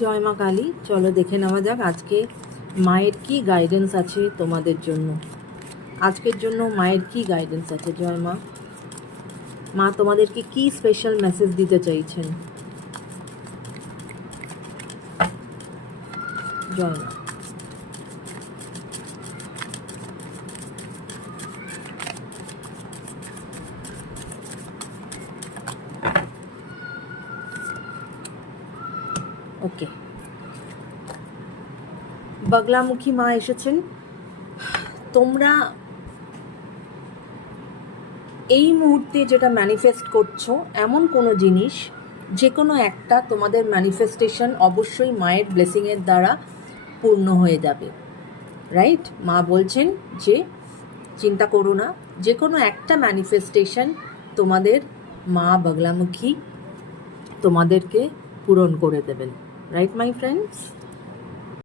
জয় মা কালী। চলো দেখে নেওয়া যাক আজকে মায়ের কি গাইডেন্স আছে তোমাদের জন্য। আজকের জন্য মায়ের কি গাইডেন্স আছে। জয় মা, মা তোমাদেরকে কি স্পেশাল মেসেজ দিতে চাইছেন। জয় মা। ওকে, বাগলামুখী মা এসেছেন। তোমরা এই মুহূর্তে যেটা ম্যানিফেস্ট করছো, এমন কোনো জিনিস, যে কোনো একটা তোমাদের ম্যানিফেস্টেশন অবশ্যই মায়ের ব্লেসিংয়ের দ্বারা পূর্ণ হয়ে যাবে। রাইট? মা বলছেন যে চিন্তা করো না, যে কোনো একটা ম্যানিফেস্টেশন তোমাদের মা বাগলামুখী তোমাদেরকে পূরণ করে দেবেন। Right my friends?